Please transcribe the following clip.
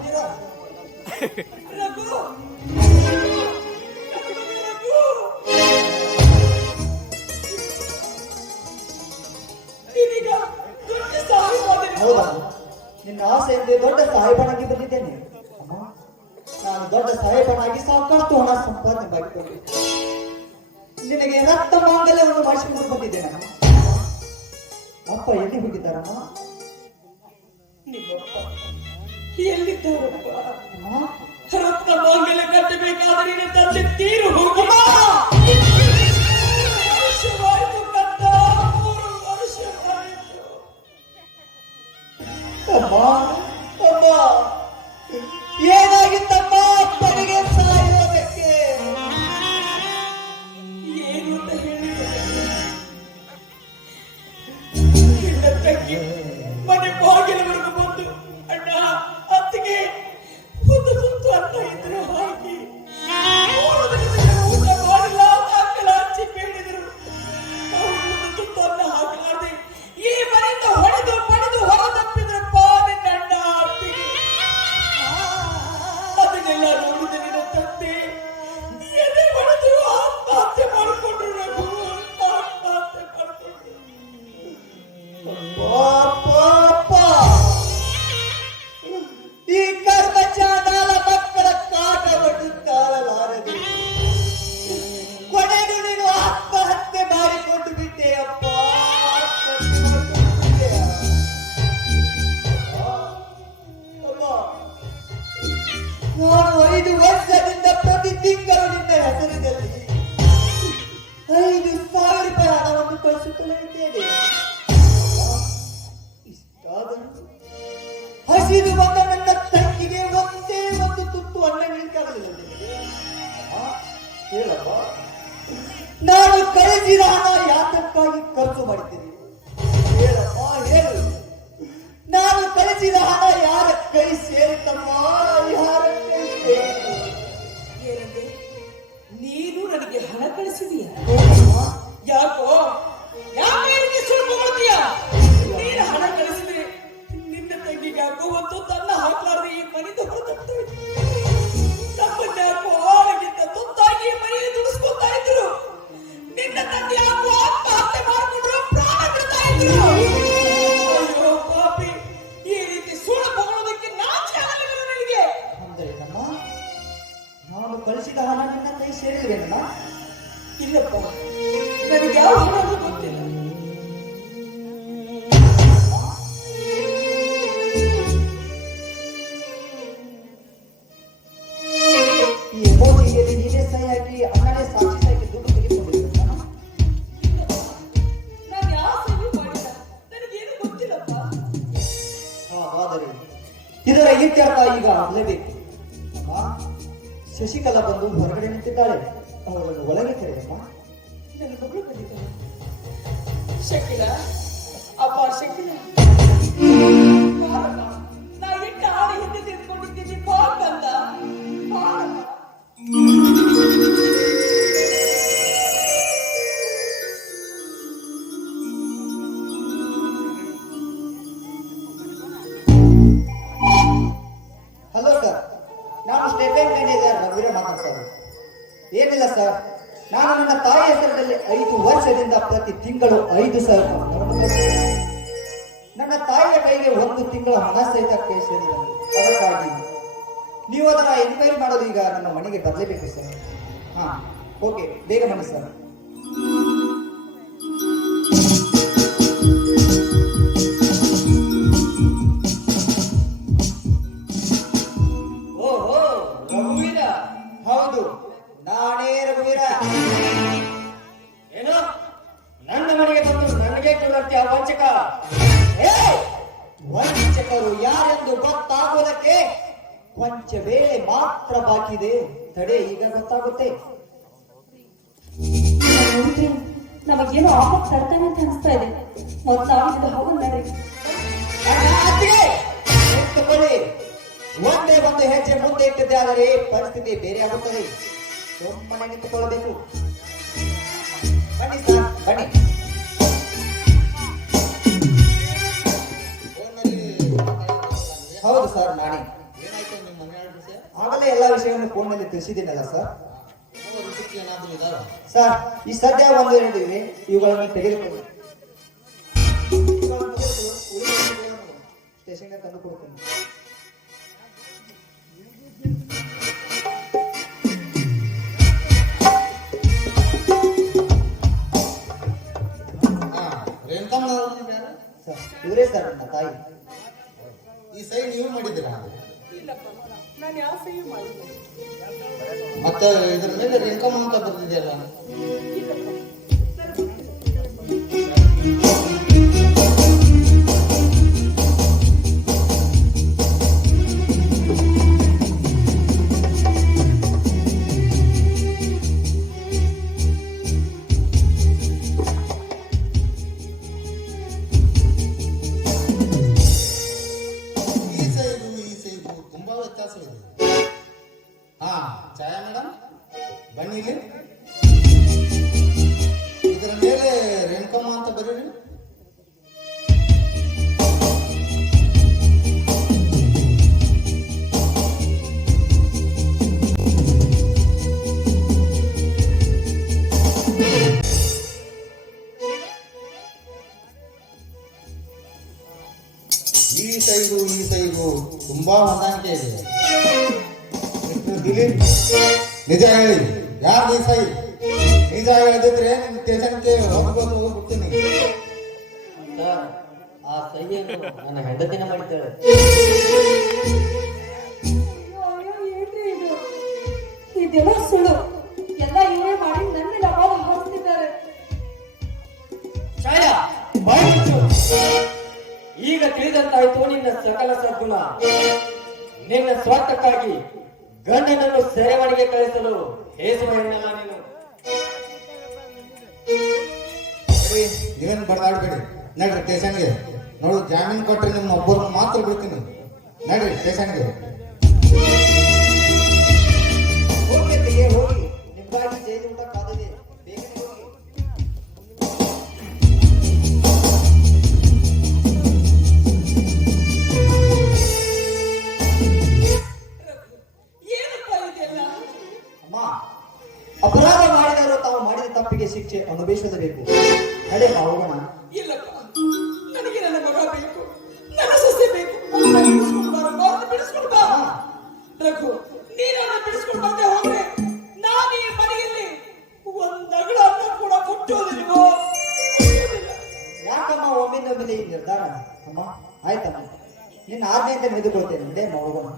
ಹೋಗ್ತೀರಾ ರಘು ಹೌದಾ ನಿನ್ನ ಆಸೆಯಿಂದ ದೊಡ್ಡ ಸಾಹೇಬನಾಗಿ ಬಂದಿದ್ದೇನೆ ಅಮ್ಮ. ನಾನು ದೊಡ್ಡ ಸಾಹೇಬನಾಗಿ ಸಾಕಷ್ಟು ಹಣ ಸಂಪಾದನೆ ಮಾಡಿಕೊಂಡೆ ನಿನಗೆ ರಕ್ತ ಮಾಂಗಲ್ಯವನ್ನು ಮಾಡಿಸಿಕೊಂಡು ಬಂದಿದ್ದೇನೆ. ಅಪ್ಪ ಎಲ್ಲಿ ಹೋಗಿದ್ದಾರಮ್ಮ? ಎಲ್ಲಿದ್ದಾರಪ್ಪ? ರಕ್ತ ಮಾಂಗಲ್ಯ ಕಟ್ಟಬೇಕಾದ್ರೆ ನಿನ್ನ ತಂದೆ ತೀರು ಹೋಗಿ ಏನಾಗಿತ್ತಮ್ಮ ಅಪ್ಪನಿಗೆ ಸಾಯೋದಕ್ಕೆ? ಏನು ಅಂತ ಹೇಳಿದ ಮನೆ ಬಾಗಿಲವರೆಗೂ ಬಂದು ಅಣ್ಣ ಅತ್ತಿಗೆ ಒಂದು ಸುತ್ತು ಅನ್ನ ಇದ್ರೆ ಹಾಕಿ ಊಟ ಮಾಡಿಲ್ಲ ಅಕ್ಕಲ ಹಚ್ಚಿ ಬೇಡಿದರು. ಒಂದು ಸುತ್ತು ಅನ್ನ ಹಾಕಲಾರ್ದೆ ಈ ಮನೆಯಿಂದ ಹೊಡೆದು ಪಡೆದು ಹೊರದಪ್ಪಿದ್ರಪ್ಪ ನಿನ್ನ ಅಣ್ಣ ಅತ್ತಿಗೆ. ಅದನ್ನೆಲ್ಲ ನೋಡಿದ ನಿನ್ನ ತಂದೆ ಎದೆ ಹೊಡೆದು ಆತ್ಮಹತ್ಯೆ ಮಾಡಿಕೊಂಡ್ರು. ರಘು ಆತ್ಮಹತ್ಯೆ ಮಾಡಿಕೊಂಡ್ರು. ಈ ಕರ್ಮ ಚಾಂಡಾಲ ಮಕ್ಕಳ ಕಾಟ ಬಡುತ್ತಾರಲಾರದು. ಕೊನೆಗೂ ನೀನು ಆತ್ಮಹತ್ಯೆ ಮಾಡಿಕೊಂಡು ಬಿಟ್ಟೆ ಅಪ್ಪ. ನಾನು 5 ವರ್ಷದಿಂದ ಪ್ರತಿ ತಿಂಗಳು ನಿನ್ನ ಹೆಸರಿನಲ್ಲಿ 5,000 ರೂಪಾಯಿ ಹಣವನ್ನು ಕಳಿಸುತ್ತಲೇ ಇದ್ದೇನೆ. ಇಷ್ಟಾದರೂ ಹಸಿದು ಬಂದ ನನ್ನ ತಂಗಿಗೆ ಒಂದೇ ಒಂದು ತುತ್ತು ಅನ್ನ ನೀಡಲಿಲ್ಲ. ಹೇಳಪ್ಪ, ನಾನು ಕಳಿಸಿದ ಹಣ ಯಾತಕ್ಕಾಗಿ ಖರ್ಚು ಮಾಡಿದ್ದೇನೆ? ಹೇಳಪ್ಪ ಹೇಳು. ನಾನು ಕಳಿಸಿದ ಹಣ ಯಾರ ಕೈ ಸೇರಿತಮ್ಮ? ಯಾರ ಕೈ ಸೇರಿತು? ಏನಂದ್ರೆ ನೀನು ನನಗೆ ಹಣ ಕಳಿಸಿದೀಯ? ಯಾಕೋ ಯಾಕೆ ಸುಳ್ಳು ಮಾಡ್ತೀಯ? ನೀನು ಹಣ ಕಳಿಸಿದ್ರೆ ನಿನ್ನ ತಂಗಿಗೆ ಯಾಕೋ ಒಂದು ತನ್ನ ಹಾಕ್ಲಾರ್ದೆ ಈ ಮನೆಯಿಂದ ಹೊರತಪ್ತಾ ಇದ್ರು. ತಮ್ಮನ್ನ ಯಾಕೋ ಆಳಗಿಂತ ತುತ್ತಾಗಿ ಮನೆಯನ್ನು ದುಡಿಸ್ಕೊತಾ ಇದ್ರು. ನಿನ್ನ ತಂದೆ ಯಾಕೋ ಆತ್ಮಹತ್ಯೆ ಮಾಡಿಕೊಂಡ್ರು, ಪ್ರಾಣ ಬಿಡ್ತಾ ಇದ್ರು. ಅಯ್ಯೋ ಪಾಪಿ, ಈ ರೀತಿ ಸುಳ್ಳು ತಗೊಳ್ಳೋದಕ್ಕೆ ನಾಚಿಕೆ ಆಗಲಿಲ್ಲ ನನಗೆ. ಅಂದ್ರೆ ನಾನು ಕಳಿಸಿದ ಹಣ ನಿನ್ನ ಕೈ ಸೇರಿಲ್ವೇನಲ್ಲ? ಇಲ್ಲಪ್ಪ, ನನಗೆ ಯಾವ ಹಣವೂ ಗೊತ್ತಿಲ್ಲ. ಈ ಮೋದಿಯಲ್ಲಿ ನೀನೇ ಸಹಿ ಹಾಕಿ ಅಣ್ಣನೇ ಸಾಕ್ಷಿ ಹಾಕಿ ದುಡ್ಡು ತೆಗೆದುಕೊಂಡಿದ್ದ. ನಾನು ಯಾವ ಸಹಿ ಮಾಡಿಲ್ಲ, ನನಗೇನು ಗೊತ್ತಿಲ್ಲಪ್ಪ. ಹಾಗಾದರೆ ಇದರ ಇತ್ಯರ್ಥ ಈಗ ಆಗಲೇಬೇಕು. ಶಶಿಕಲಾ ಬಂದು ಹೊರಗಡೆ ನಿಂತಿದ್ದಾಳೆ, ಅವಳನ್ನು ಒಳಗೆ ಕರೆಯಮ್ಮ. ನನ್ನ ಮಗಳು ಬಂದಿದ್ದಾಳೆ. ಶಕಿಲ, ಅಪ್ಪ ಶಕಿಲ, ನಾ ಎಟ್ಟ ಹಾಡು ಹಿಂದೆ ತಿಳ್ಕೊಂಡಿದ್ದೀನಿ. ಬಾಳ್ ಬಂದ ಬಾಳಪ್ಪ. ಹಲೋ ಸರ್, ನಾನು ಸ್ಟೇಟ್ ಬ್ಯಾಂಕ್ ಮ್ಯಾನೇಜರ್ ರಘುವೀರ ಮಾತಾಡ್ತಾರೆ. ಏನಿಲ್ಲ ಸರ್, ನಾನು ನನ್ನ ತಾಯಿ ಹೆಸರಿನಲ್ಲಿ 5 ವರ್ಷದಿಂದ ಪ್ರತಿ ತಿಂಗಳು 5,000 ಹಣವನ್ನು ಕಳಿಸುತ್ತೇನೆ. ನನ್ನ ತಾಯಿಯ ಕೈಗೆ 1 ತಿಂಗಳ ಹಣ ಸಹಿತ ಕೈ ಸೇರಿದೆ. ಅದಕ್ಕಾಗಿ ನೀವು ಅದನ್ನ ಎನ್ಕ್ವೈರಿ ಮಾಡಲು ಈಗ ನನ್ನ ಮನೆಗೆ ಬರಲೇಬೇಕು ಸರ್. ಹಾ, ಓಕೆ, ಬೇಗ ಬನ್ನಿ ಸರ್. ಓಹೋ, ರಘುವೀರ. ಹೌದು, ನಾನೇ ರಘುವೀರ. ಏನೋ ನನ್ನ ಮನೆಗೆ ಬಂದು ನನಗೆ ಕೊಡುವಂತೆ ವಂಚಕ. ವಂಚಕರು ಯಾರೆಂದು ಗೊತ್ತಾಗುವುದಕ್ಕೆ ಕೊಂಚ ವೇಳೆ ಮಾತ್ರ ಬಾಕಿ ಇದೆ. ತಡೆ, ಈಗ ಗೊತ್ತಾಗುತ್ತೆ. ನಮಗೇನೋ ಆಪತ್ ತರ್ತಾನೆ ಅಂತ ಅನಿಸ್ತಾ ಇದೆ. ಮೊದಲು ಹೋಗೋಣ ನಡ್ರಿ. ಒಂದೇ ಒಂದು ಹೆಜ್ಜೆ ಮುಂದೆ ಇಟ್ಟಿದ್ದೆ ಆದರೆ ಪರಿಸ್ಥಿತಿ ಬೇರೆ ಆಗುತ್ತದೆ. ಸುಮ್ಮನೆ ನಿಂತುಕೊಳ್ಳಬೇಕು. ಬನ್ನಿ ಸರ್, ಬನ್ನಿ. ಹೌದು ಸರ್, ನಾನೇ. ಏನಾಯ್ತು ನಿಮ್ಮ ಮನೆ ವಿಷಯ? ಆಗಲೇ ಎಲ್ಲ ವಿಷಯವನ್ನು ಫೋನ್ನಲ್ಲಿ ತಿಳಿಸಿದ್ದೀನಲ್ಲ ಸರ್. ರಿಸಿಪ್ಟ್ ಏನಾದರೂ ಇದಾವ? ಸರ್ ಈ ಸದ್ಯ ಒಂದು ಎರಡು ಇವೆ, ಇವುಗಳನ್ನು ತೆಗೆದುಕೊಳ್ಳಿ. ಸ್ಟೇಷನ್ಗೆ ತಂದು ಕೊಡ್ತೀನಿ. ರೇಣುಕಮ್ಮನವರು ಯಾರು? ಸರ್ ಇವರೇ ಸರ್ ನನ್ನ ತಾಯಿ. ಈ ಸೈ ನೀವು ಮಾಡಿದ್ದೀರಾ? ಇಲ್ಲಪ್ಪ, ನಾನು ಯಾವ ಸಹಿ ಮಾಡಿಲ್ಲ. ಮತ್ತೆ ಇದ್ರ ಮೇಲೆ ರೇಣುಕಮ್ಮ ಅಂತ ಬರ್ತಿದೆಯಲ್ಲ? ಈ ಸೈಗು ತುಂಬಾ ವ್ಯತ್ಯಾಸವಿದೆ. ಹಾ ಛಾಯಾ ಮೇಡಮ್ ಬನ್ನಿ ಇಲ್ಲಿ. ಇದರ ಮೇಲೆ ರೇಣುಕಮ್ಮ ಅಂತ ಬರೀರಿ. ಈ ಸೈಗು ತುಂಬಾ ಹೊಂದಾಣಿಕೆ ಇದೆ. ಮಿಸ್ಟರ್ ದಿಲೀಪ್, ನಿಜ ಹೇಳಿ, ಯಾರು ಈ ಸೈ? ನಿಜ ಹೇಳಿದ್ರೆ ನಿಮ್ಮ ಸ್ಟೇಷನ್ಗೆ ಹೋಗ್ಬಿಡ್ತೀನಿ. ಸರ್, ಆ ಸಹಿಯನ್ನು ನನ್ನ ಹೆಂಡತಿನ ಮಾಡಿದ್ದಾಳೆ. ಏನ್ರಿ ಇದು? ಇದೆಲ್ಲ ಸುಳ್ಳು. ಎಲ್ಲ ಇವರೇ ಮಾಡಿ ನನ್ನ ಲಭಾವ ಹಾರಿಸ್ತಿದ್ದಾರೆ. ಛಾಯಾ, ಬಾಯಿ ಮುಚ್ಚು. ಈಗ ತಿಳಿದಂತಾಯ್ತು ನಿನ್ನ ಸಕಲ ಸದ್ಗುಣ. ನಿನ್ನ ಸ್ವಾರ್ಥಕ್ಕಾಗಿ ಗಂಡನನ್ನು ಸೆರೆಮನೆಗೆ ಕಳಿಸಲು ಹೇಸುವ ಹೆಣ್ಣಲ್ಲ ನೀನು. ನೀವೇನು ಬಡದಾಡ್ಬೇಡಿ, ನಡ್ರಿ ಸ್ಟೇಷನ್ಗೆ. ನೋಡು, ಜಾಮೀನು ಕೊಟ್ಟರೆ ನಿಮ್ಮ ಒಬ್ಬರನ್ನು ಮಾತ್ರ ಬಿಡ್ತೀನಿ. ನಡ್ರಿ ಸ್ಟೇಷನ್ಗೆ. ಹೋಗಿ ತೆಗೆ ಹೋಗಿ, ನಿಮ್ಗಾಗಿ ಜೈಲು ಊಟ ಕಾದಿದೆ, ಬೇಗನೆ ಹೋಗಿ. ಏನಪ್ಪ ಇದೆಲ್ಲ? ಅಮ್ಮ, ಅಪರಾಧ ಮಾಡಿದವರು ತಾವು ಮಾಡಿದ ತಪ್ಪಿಗೆ ಶಿಕ್ಷೆ ಅನುಭವಿಸಲೇಬೇಕು. ನಡೆ ಹೋಗೋಣ. ಇಲ್ಲಪ್ಪ, ನನಗೆ ನನ್ನ ಮಗ ಬೇಕು, ನನ್ನ ಸೊಸೆ ಬೇಕು. ನನ್ನ ಬಿಡಿಸ್ಕೊಂಡು ಬಾರು, ಬಾರನ್ನ ಬಿಡಿಸ್ಕೊಂಡು ಬಾ. ರಘು, ನೀನು ನನ್ನ ಬಿಡಿಸ್ಕೊಂಡು ಬಂದೆ ಹೋದ್ರೆ ನಾನು ಈ ಮನೆಯಲ್ಲಿ ಒಂದ್ ಅಗಳ ಅನ್ನ ಕೂಡ ಕೊಟ್ಟೋದಿಲ್ವೋ? ಯಾಕಮ್ಮ ಒಮ್ಮಿಂದೊಮ್ಮೆಲೆ ಈ ನಿರ್ಧಾರ? ಅಮ್ಮ ಆಯ್ತಮ್ಮ, ನಿನ್ನ ಆಜ್ಞೆಯಿಂದ ನಡೆದುಕೊಳ್ತೇನೆ. ನಡೆ ಹೋಗೋಣ.